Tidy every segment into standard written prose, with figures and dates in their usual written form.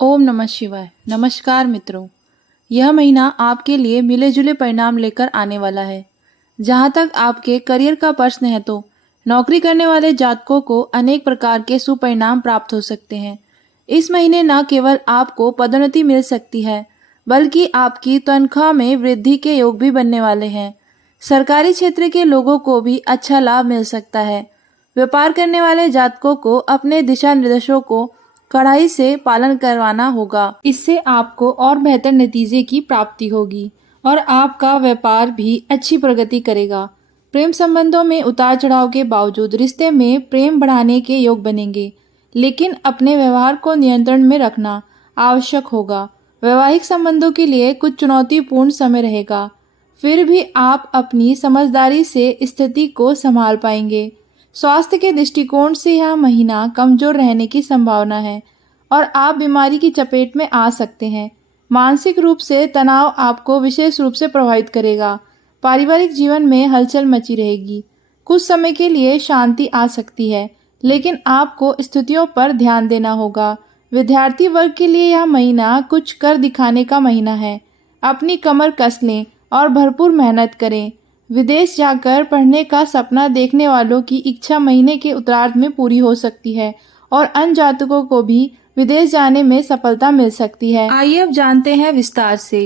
ओम नमः शिवाय। नमस्कार मित्रों, यह महीना आपके लिए मिले जुले परिणाम लेकर आने वाला है। जहाँ तक आपके करियर का प्रश्न है तो नौकरी करने वाले जातकों को अनेक प्रकार के सुपरिणाम प्राप्त हो सकते हैं। इस महीने न केवल आपको पदोन्नति मिल सकती है, बल्कि आपकी तनख्वाह में वृद्धि के योग भी बनने वाले हैं। सरकारी क्षेत्र के लोगों को भी अच्छा लाभ मिल सकता है। व्यापार करने वाले जातकों को अपने दिशा निर्देशों को कड़ाई से पालन करवाना होगा। इससे आपको और बेहतर नतीजे की प्राप्ति होगी और आपका व्यापार भी अच्छी प्रगति करेगा। प्रेम संबंधों में उतार चढ़ाव के बावजूद रिश्ते में प्रेम बढ़ाने के योग बनेंगे, लेकिन अपने व्यवहार को नियंत्रण में रखना आवश्यक होगा। वैवाहिक संबंधों के लिए कुछ चुनौतीपूर्ण समय रहेगा, फिर भी आप अपनी समझदारी से स्थिति को संभाल पाएंगे। स्वास्थ्य के दृष्टिकोण से यह महीना कमजोर रहने की संभावना है और आप बीमारी की चपेट में आ सकते हैं। मानसिक रूप से तनाव आपको विशेष रूप से प्रभावित करेगा। पारिवारिक जीवन में हलचल मची रहेगी। कुछ समय के लिए शांति आ सकती है, लेकिन आपको स्थितियों पर ध्यान देना होगा। विद्यार्थी वर्ग के लिए यह महीना कुछ कर दिखाने का महीना है। अपनी कमर कस लें और भरपूर मेहनत करें। विदेश जाकर पढ़ने का सपना देखने वालों की इच्छा महीने के उत्तरार्ध में पूरी हो सकती है और अन्य जातकों को भी विदेश जाने में सफलता मिल सकती है। आइए अब जानते हैं विस्तार से।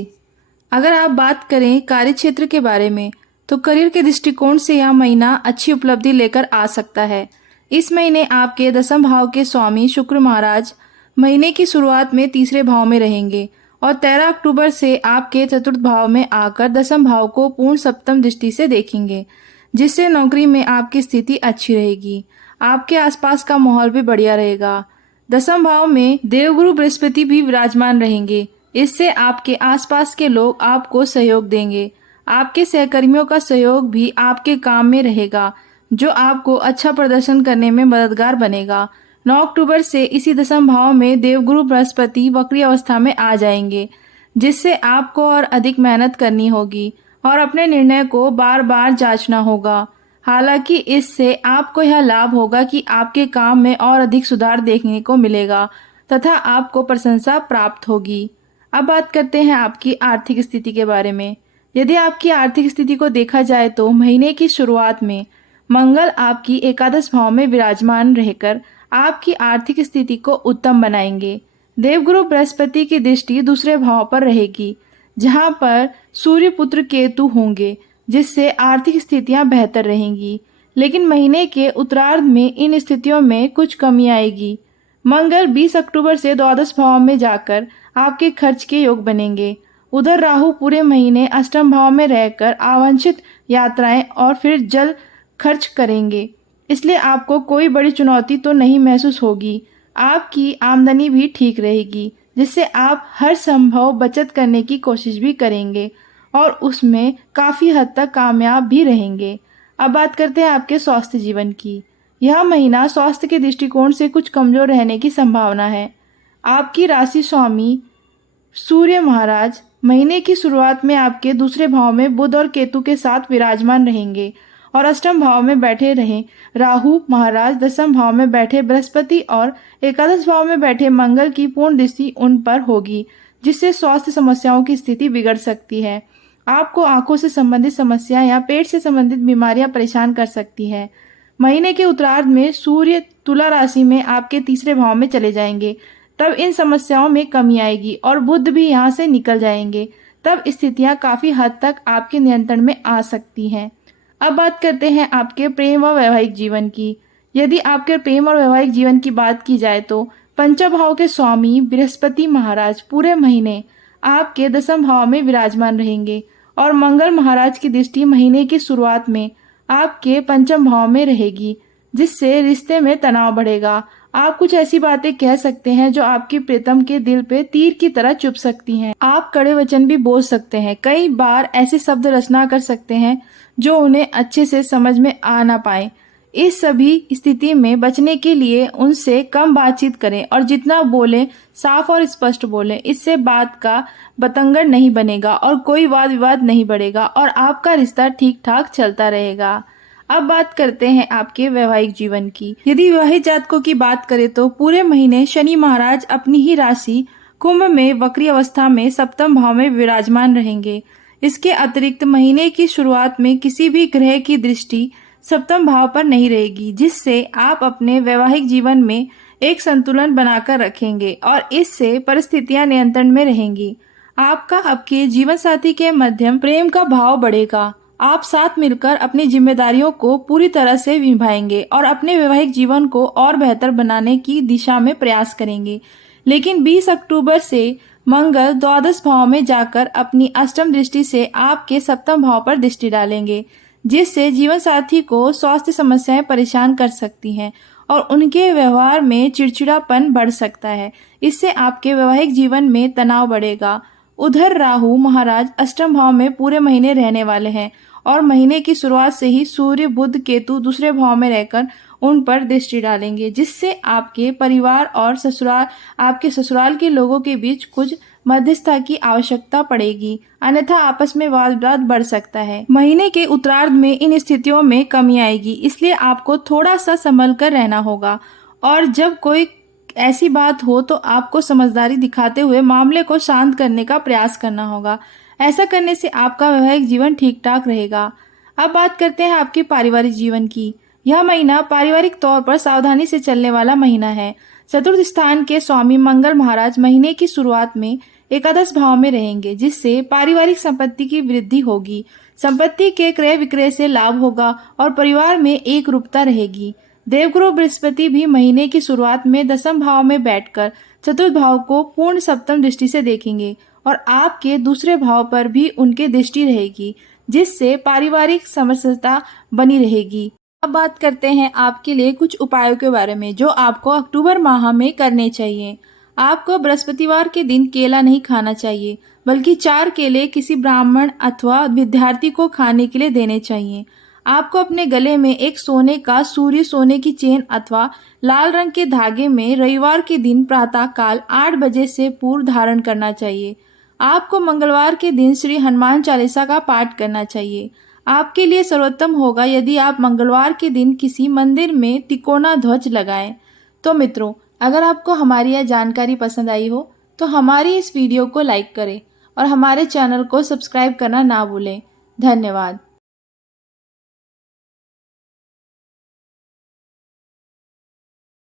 अगर आप बात करें कार्य क्षेत्र के बारे में, तो करियर के दृष्टिकोण से यह महीना अच्छी उपलब्धि लेकर आ सकता है। इस महीने आपके दसम भाव के स्वामी शुक्र महाराज महीने की शुरुआत में तीसरे भाव में रहेंगे और 13 अक्टूबर से आपके चतुर्थ भाव में आकर दसम भाव को पूर्ण सप्तम दृष्टि से देखेंगे, जिससे नौकरी में आपकी स्थिति अच्छी रहेगी। आपके आसपास का माहौल भी बढ़िया रहेगा। दसम भाव में देवगुरु बृहस्पति भी विराजमान रहेंगे। इससे आपके आसपास के लोग आपको सहयोग देंगे। आपके सहकर्मियों का सहयोग भी आपके काम में रहेगा, जो आपको अच्छा प्रदर्शन करने में मददगार बनेगा। 9 अक्टूबर से इसी दसम भाव में देवगुरु बृहस्पति वक्री अवस्था में आ जाएंगे, जिससे आपको और अधिक मेहनत करनी होगी और अपने निर्णय को बार बार जांचना होगा। हालांकि इससे आपको यह लाभ होगा कि आपके काम में और अधिक सुधार देखने को मिलेगा तथा आपको प्रशंसा प्राप्त होगी। अब बात करते हैं आपकी आर्थिक स्थिति के बारे में। यदि आपकी आर्थिक स्थिति को देखा जाए तो महीने की शुरुआत में मंगल आपकी एकादश भाव में विराजमान रहकर आपकी आर्थिक स्थिति को उत्तम बनाएंगे। देवगुरु बृहस्पति की दृष्टि दूसरे भाव पर रहेगी, जहां पर सूर्य पुत्र केतु होंगे, जिससे आर्थिक स्थितियां बेहतर रहेंगी। लेकिन महीने के उत्तरार्ध में इन स्थितियों में कुछ कमी आएगी। मंगल 20 अक्टूबर से द्वादश भाव में जाकर आपके खर्च के योग बनेंगे। उधर राहु पूरे महीने अष्टम भाव में रहकर अवांछित यात्राएं और फिर जल खर्च करेंगे, इसलिए आपको कोई बड़ी चुनौती तो नहीं महसूस होगी। आपकी आमदनी भी ठीक रहेगी, जिससे आप हर संभव बचत करने की कोशिश भी करेंगे और उसमें काफ़ी हद तक कामयाब भी रहेंगे। अब बात करते हैं आपके स्वास्थ्य जीवन की। यह महीना स्वास्थ्य के दृष्टिकोण से कुछ कमजोर रहने की संभावना है। आपकी राशि स्वामी सूर्य महाराज महीने की शुरुआत में आपके दूसरे भाव में बुध और केतु के साथ विराजमान रहेंगे और अष्टम भाव में बैठे रहे राहु महाराज दसम भाव में बैठे बृहस्पति और एकादश भाव में बैठे मंगल की पूर्ण दृष्टि उन पर होगी, जिससे स्वास्थ्य समस्याओं की स्थिति बिगड़ सकती है। आपको आंखों से संबंधित समस्या या पेट से संबंधित बीमारियां परेशान कर सकती है। महीने के उत्तरार्ध में सूर्य तुला राशि में आपके तीसरे भाव में चले जाएंगे, तब इन समस्याओं में कमी आएगी और बुध भी यहाँ से निकल जाएंगे। तब स्थितियां काफी हद तक आपके नियंत्रण में आ सकती हैं। अब बात करते हैं आपके प्रेम व वैवाहिक जीवन की। यदि आपके प्रेम और वैवाहिक जीवन की बात की जाए तो पंचम भाव के स्वामी बृहस्पति महाराज पूरे महीने आपके दसम भाव में विराजमान रहेंगे और मंगल महाराज की दृष्टि महीने की शुरुआत में आपके पंचम भाव में रहेगी, जिससे रिश्ते में तनाव बढ़ेगा। आप कुछ ऐसी बातें कह सकते हैं जो आपकी प्रीतम के दिल पे तीर की तरह चुभ सकती हैं। आप कड़े वचन भी बोल सकते हैं। कई बार ऐसे शब्द रचना कर सकते हैं जो उन्हें अच्छे से समझ में आ ना पाए। इस सभी स्थिति में बचने के लिए उनसे कम बातचीत करें और जितना बोलें साफ और स्पष्ट बोलें। इससे बात का बतंगड़ नहीं बनेगा और कोई वाद विवाद नहीं बढ़ेगा और आपका रिश्ता ठीक ठाक चलता रहेगा। अब बात करते हैं आपके वैवाहिक जीवन की। यदि विवाहित जातकों की बात करें तो पूरे महीने शनि महाराज अपनी ही राशि कुंभ में वक्री अवस्था में सप्तम भाव में विराजमान रहेंगे। इसके अतिरिक्त महीने की शुरुआत में किसी भी ग्रह की दृष्टि सप्तम भाव पर नहीं रहेगी, जिससे आप अपने वैवाहिक जीवन में एक संतुलन बनाकर रखेंगे और इससे परिस्थितियां नियंत्रण में रहेंगी। आपका आपके जीवन साथी के मध्यम प्रेम का भाव बढ़ेगा। आप साथ मिलकर अपनी जिम्मेदारियों को पूरी तरह से निभाएंगे और अपने वैवाहिक जीवन को और बेहतर बनाने की दिशा में प्रयास करेंगे। लेकिन 20 अक्टूबर से मंगल द्वादश भाव में जाकर अपनी अष्टम दृष्टि से आपके सप्तम भाव पर दृष्टि डालेंगे, जिससे जीवन साथी को स्वास्थ्य समस्याएं परेशान कर सकती हैं और उनके व्यवहार में चिड़चिड़ापन बढ़ सकता है। इससे आपके वैवाहिक जीवन में तनाव बढ़ेगा। उधर राहु महाराज अष्टम भाव में पूरे महीने रहने वाले हैं और महीने की शुरुआत से ही सूर्य बुध केतु दूसरे भाव में रहकर उन पर दृष्टि डालेंगे, जिससे आपके परिवार और आपके ससुराल के लोगों के बीच कुछ मध्यस्थता की आवश्यकता पड़ेगी, अन्यथा आपस में वाद विवाद बढ़ सकता है। महीने के उत्तरार्ध में इन स्थितियों में कमी आएगी, इसलिए आपको थोड़ा सा संभल कर रहना होगा और जब कोई ऐसी बात हो तो आपको समझदारी दिखाते हुए मामले को शांत करने का प्रयास करना होगा। ऐसा करने से आपका वैवाहिक जीवन ठीक ठाक रहेगा। अब बात करते हैं आपके पारिवारिक जीवन की। यह महीना पारिवारिक तौर पर सावधानी से चलने वाला महीना है। चतुर्थ स्थान के स्वामी मंगल महाराज महीने की शुरुआत में एकादश भाव में रहेंगे, जिससे पारिवारिक संपत्ति की वृद्धि होगी। संपत्ति के क्रय विक्रय से लाभ होगा और परिवार में एक रूपता रहेगी। देवगुरु बृहस्पति भी महीने की शुरुआत में दसम भाव में बैठकर चतुर्थ भाव को पूर्ण सप्तम दृष्टि से देखेंगे और आपके दूसरे भाव पर भी उनकी दृष्टि रहेगी, जिससे पारिवारिक समरसता बनी रहेगी। अब बात करते हैं आपके लिए कुछ उपायों के बारे में जो आपको अक्टूबर माह में करने चाहिए। आपको बृहस्पतिवार के दिन केला नहीं खाना चाहिए, बल्कि 4 केले किसी ब्राह्मण अथवा विद्यार्थी को खाने के लिए देने चाहिए। आपको अपने गले में एक सोने का सूर्य सोने की चेन अथवा लाल रंग के धागे में रविवार के दिन प्रातः काल 8 बजे से पूर्व धारण करना चाहिए। आपको मंगलवार के दिन श्री हनुमान चालीसा का पाठ करना चाहिए। आपके लिए सर्वोत्तम होगा यदि आप मंगलवार के दिन किसी मंदिर में तिकोना ध्वज लगाएं। तो मित्रों, अगर आपको हमारी यह जानकारी पसंद आई हो तो हमारी इस वीडियो को लाइक करें और हमारे चैनल को सब्सक्राइब करना ना भूलें। धन्यवाद।